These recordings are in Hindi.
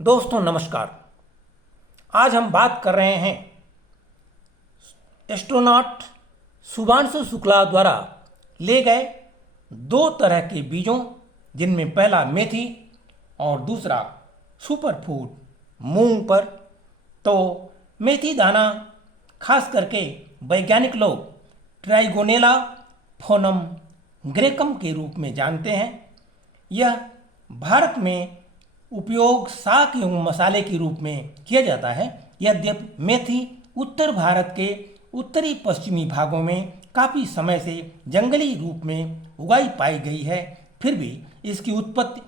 दोस्तों नमस्कार। आज हम बात कर रहे हैं एस्ट्रोनॉट शुभांशु शुक्ला द्वारा ले गए दो तरह के बीजों, जिनमें पहला मेथी और दूसरा सुपरफूड मूंग पर। तो मेथी दाना खास करके वैज्ञानिक लोग ट्राइगोनेला फोनम ग्रेकम के रूप में जानते हैं। यह भारत में उपयोग साग एवं मसाले के रूप में किया जाता है। यद्यपि मेथी उत्तर भारत के उत्तरी पश्चिमी भागों में काफ़ी समय से जंगली रूप में उगाई पाई गई है, फिर भी इसकी उत्पत्ति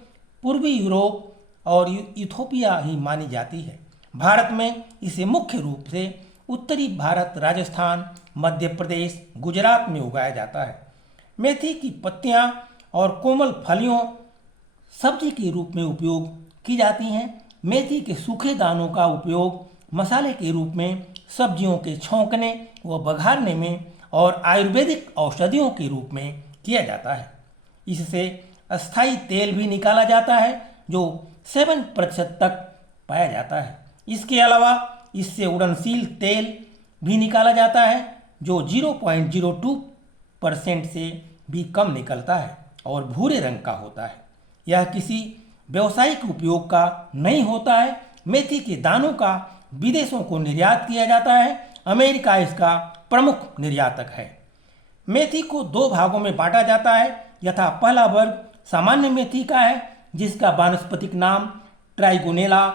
पूर्वी यूरोप और इथोपिया ही मानी जाती है। भारत में इसे मुख्य रूप से उत्तरी भारत, राजस्थान, मध्य प्रदेश, गुजरात में उगाया जाता है। मेथी की पत्तियां और कोमल फलियों सब्जी के रूप में उपयोग की जाती हैं। मेथी के सूखे दानों का उपयोग मसाले के रूप में सब्जियों के छौंकने व बघारने में और आयुर्वेदिक औषधियों के रूप में किया जाता है। इससे अस्थायी तेल भी निकाला जाता है जो 7% तक पाया जाता है। इसके अलावा इससे उड़नशील तेल भी निकाला जाता है जो 0.02% से भी कम निकलता है और भूरे रंग का होता है। यह किसी व्यावसायिक उपयोग का नहीं होता है। मेथी के दानों का विदेशों को निर्यात किया जाता है। अमेरिका इसका प्रमुख निर्यातक है। मेथी को दो भागों में बांटा जाता है। यथा पहला वर्ग सामान्य मेथी का है, जिसका वानस्पतिक नाम ट्राइगोनेला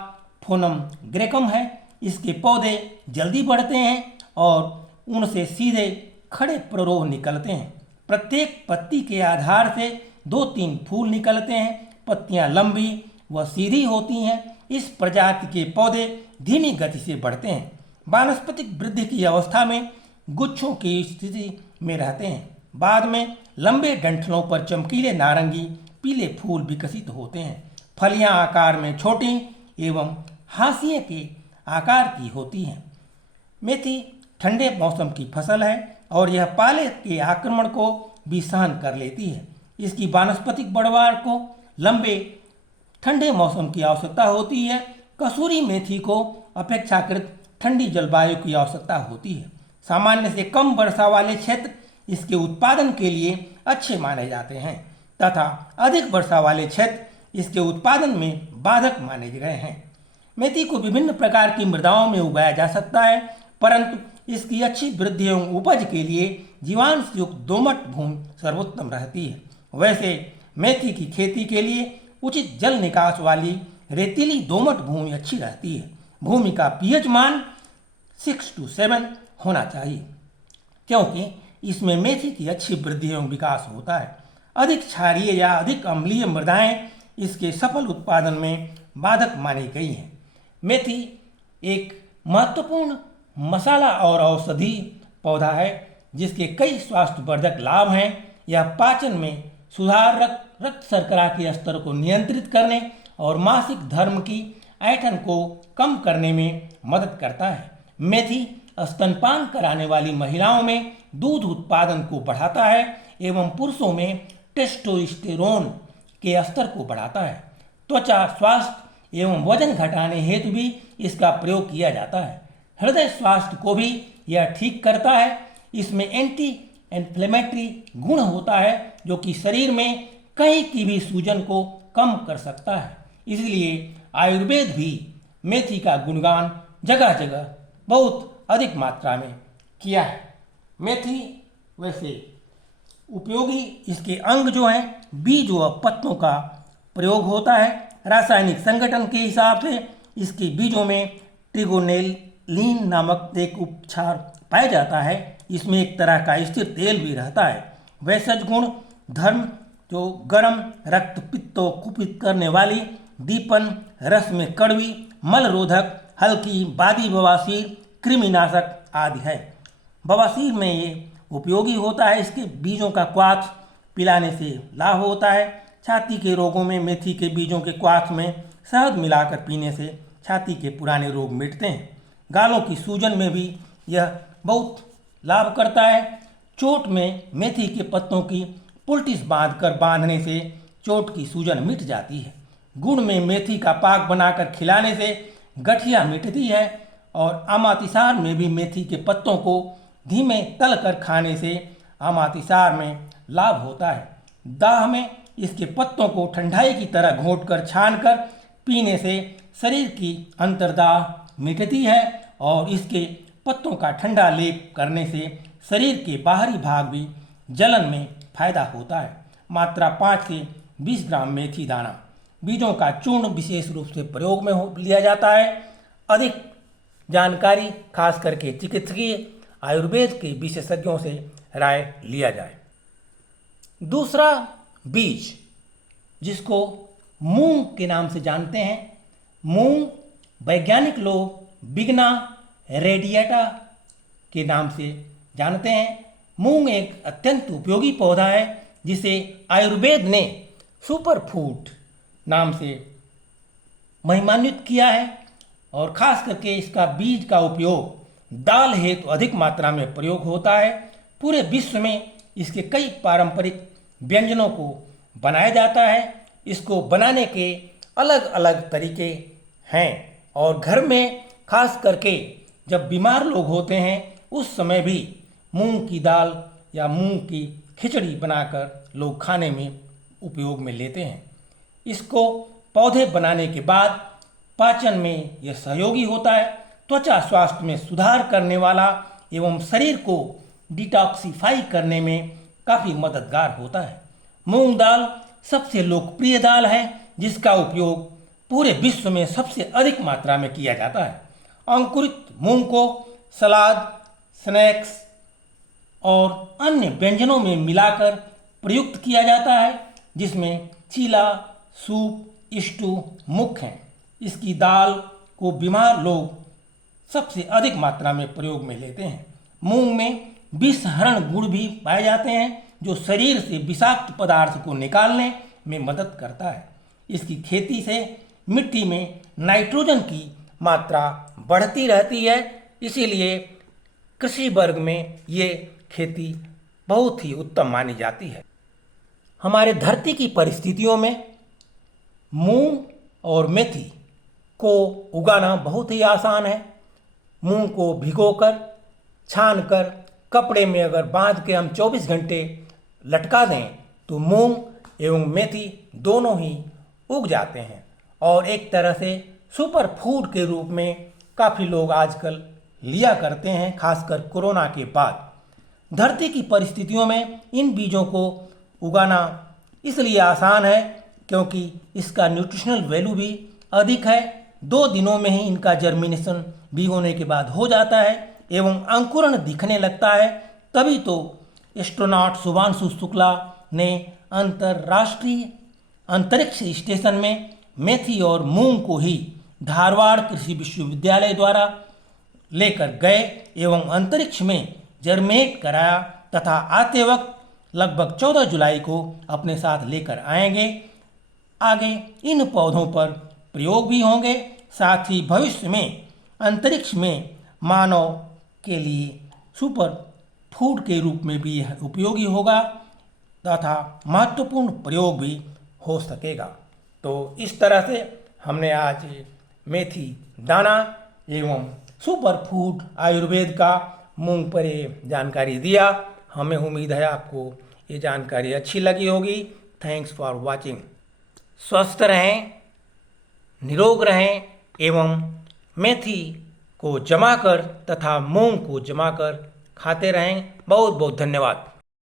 फोनम ग्रेकम है। इसके पौधे जल्दी बढ़ते हैं और उनसे सीधे खड़े प्ररोह निकलते हैं। प्रत्येक पत्ती के आधार से 2-3 फूल निकलते हैं। पत्तियां लंबी व सीधी होती हैं। इस प्रजाति के पौधे धीमी गति से बढ़ते हैं। वानस्पतिक वृद्धि की अवस्था में गुच्छों की स्थिति में रहते हैं। बाद में लंबे डंठलों पर चमकीले नारंगी पीले फूल विकसित होते हैं। फलियां आकार में छोटी एवं हाशिए के आकार की होती हैं। मेथी ठंडे मौसम की फसल है और यह पाले के आक्रमण को भी सहन कर लेती है। इसकी वानस्पतिक बढ़वार को लंबे ठंडे मौसम की आवश्यकता होती है। कसूरी मेथी को अपेक्षाकृत ठंडी जलवायु की आवश्यकता होती है। सामान्य से कम वर्षा वाले क्षेत्र इसके उत्पादन के लिए अच्छे माने जाते हैं तथा अधिक वर्षा वाले क्षेत्र इसके उत्पादन में बाधक माने गए हैं। मेथी को विभिन्न प्रकार की मृदाओं में उगाया जा सकता है, परंतु इसकी अच्छी वृद्धि एवं उपज के लिए जीवांश युक्त दोमट भूमि सर्वोत्तम रहती है। वैसे मेथी की खेती के लिए उचित जल निकास वाली रेतीली दोमट भूमि अच्छी रहती है। भूमि का पीएच मान 6 to 7 होना चाहिए, क्योंकि इसमें मेथी की अच्छी वृद्धि एवं विकास होता है। अधिक क्षारीय या अधिक अम्लीय मृदाएं इसके सफल उत्पादन में बाधक मानी गई हैं। मेथी एक महत्वपूर्ण मसाला और औषधि पौधा है, जिसके कई स्वास्थ्यवर्धक लाभ हैं। यह पाचन में सुधार, रक्त शर्करा के स्तर को नियंत्रित करने और मासिक धर्म की ऐंठन को कम करने में मदद करता है। मेथी स्तनपान कराने वाली महिलाओं में दूध उत्पादन को बढ़ाता है एवं पुरुषों में टेस्टोस्टेरोन के स्तर को बढ़ाता है। त्वचा स्वास्थ्य एवं वजन घटाने हेतु भी इसका प्रयोग किया जाता है। हृदय स्वास्थ्य को भी यह ठीक करता है। इसमें एंटी इन्फ्लेमेटरी गुण होता है जो कि शरीर में कहीं की भी सूजन को कम कर सकता है। इसलिए आयुर्वेद भी मेथी का गुणगान जगह जगह बहुत अधिक मात्रा में किया है। मेथी वैसे उपयोगी इसके अंग जो हैं, बीज व पत्तों का प्रयोग होता है। रासायनिक संगठन के हिसाब से इसके बीजों में ट्रिगोनेलिन नामक एक उपक्षार पाया जाता है। इसमें एक तरह का स्थिर तेल भी रहता है। वैसज गुण धर्म जो गर्म, रक्त पित्त को कुपित करने वाली, दीपन, रस में कड़वी, मल रोधक, हल्की, बादी बवासीर, कृमिनाशक आदि है। बवासीर में ये उपयोगी होता है। इसके बीजों का क्वाथ पिलाने से लाभ होता है। छाती के रोगों में मेथी के बीजों के क्वाथ में शहद मिलाकर पीने से छाती के पुराने रोग मिटते हैं। गालों की सूजन में भी यह बहुत लाभ करता है। चोट में मेथी के पत्तों की पुलटिस बांधने से चोट की सूजन मिट जाती है। गुड़ में मेथी का पाक बनाकर खिलाने से गठिया मिटती है और अमातिसार में भी मेथी के पत्तों को धीमे तल कर खाने से अमातिसार में लाभ होता है। दाह में इसके पत्तों को ठंडाई की तरह घोंटकर छानकर पीने से शरीर की अंतर्दाह मिटती है और इसके पत्तों का ठंडा लेप करने से शरीर के बाहरी भाग भी जलन में फायदा होता है। मात्रा 5 से 20 ग्राम मेथी दाना। बीजों का चूर्ण विशेष रूप से प्रयोग में लिया जाता है। अधिक जानकारी खास करके चिकित्सकीय आयुर्वेद के विशेषज्ञों से राय लिया जाए। दूसरा बीज, जिसको मूंग के नाम से जानते हैं। मूंग वैज्ञानिक लोग बिगना रेडिएटा के नाम से जानते हैं। मूंग एक अत्यंत उपयोगी पौधा है जिसे आयुर्वेद ने सुपर फूड नाम से महिमान्वित किया है और खास करके इसका बीज का उपयोग दाल हेतु अधिक मात्रा में प्रयोग होता है। पूरे विश्व में इसके कई पारंपरिक व्यंजनों को बनाया जाता है। इसको बनाने के अलग अलग तरीके हैं और घर में खास करके जब बीमार लोग होते हैं उस समय भी मूंग की दाल या मूंग की खिचड़ी बनाकर लोग खाने में उपयोग में लेते हैं। इसको पौधे बनाने के बाद पाचन में यह सहयोगी होता है। त्वचा स्वास्थ्य में सुधार करने वाला एवं शरीर को डिटॉक्सिफाई करने में काफ़ी मददगार होता है। मूंग दाल सबसे लोकप्रिय दाल है जिसका उपयोग पूरे विश्व में सबसे अधिक मात्रा में किया जाता है। अंकुरित मूंग को सलाद, स्नैक्स और अन्य व्यंजनों में मिलाकर प्रयुक्त किया जाता है जिसमें चीला, सूप, स्टू मुख्य हैं। इसकी दाल को बीमार लोग सबसे अधिक मात्रा में प्रयोग में लेते हैं। मूंग में विषहरण गुण भी पाए जाते हैं जो शरीर से विषाक्त पदार्थ को निकालने में मदद करता है। इसकी खेती से मिट्टी में नाइट्रोजन की मात्रा बढ़ती रहती है, इसीलिए कृषि वर्ग में ये खेती बहुत ही उत्तम मानी जाती है। हमारे धरती की परिस्थितियों में मूंग और मेथी को उगाना बहुत ही आसान है। मूंग को भिगोकर छानकर कपड़े में अगर बांध के हम 24 घंटे लटका दें तो मूंग एवं मेथी दोनों ही उग जाते हैं और एक तरह से सुपर फूड के रूप में काफ़ी लोग आजकल लिया करते हैं, खासकर कोरोना के बाद। धरती की परिस्थितियों में इन बीजों को उगाना इसलिए आसान है क्योंकि इसका न्यूट्रिशनल वैल्यू भी अधिक है। 2 दिनों में ही इनका जर्मिनेशन भिगोने के बाद हो जाता है एवं अंकुरण दिखने लगता है। तभी तो एस्ट्रोनॉट शुभांशु शुक्ला ने अंतर्राष्ट्रीय अंतरिक्ष स्टेशन में मेथी और मूंग को ही धारवाड़ कृषि विश्वविद्यालय द्वारा लेकर गए एवं अंतरिक्ष में जर्मिनेट कराया तथा आते वक्त लगभग 14 जुलाई को अपने साथ लेकर आएंगे। आगे इन पौधों पर प्रयोग भी होंगे, साथ ही भविष्य में अंतरिक्ष में मानव के लिए सुपर फूड के रूप में भी यह उपयोगी होगा तथा महत्वपूर्ण प्रयोग भी हो सकेगा। तो इस तरह से हमने आज मेथी दाना एवं सुपर फूड आयुर्वेद का मूंग पर ये जानकारी दिया। हमें उम्मीद है आपको ये जानकारी अच्छी लगी होगी। Thanks for watching. स्वस्थ रहें, निरोग रहें एवं मेथी को जमाकर तथा मूंग को जमाकर खाते रहें। बहुत बहुत धन्यवाद।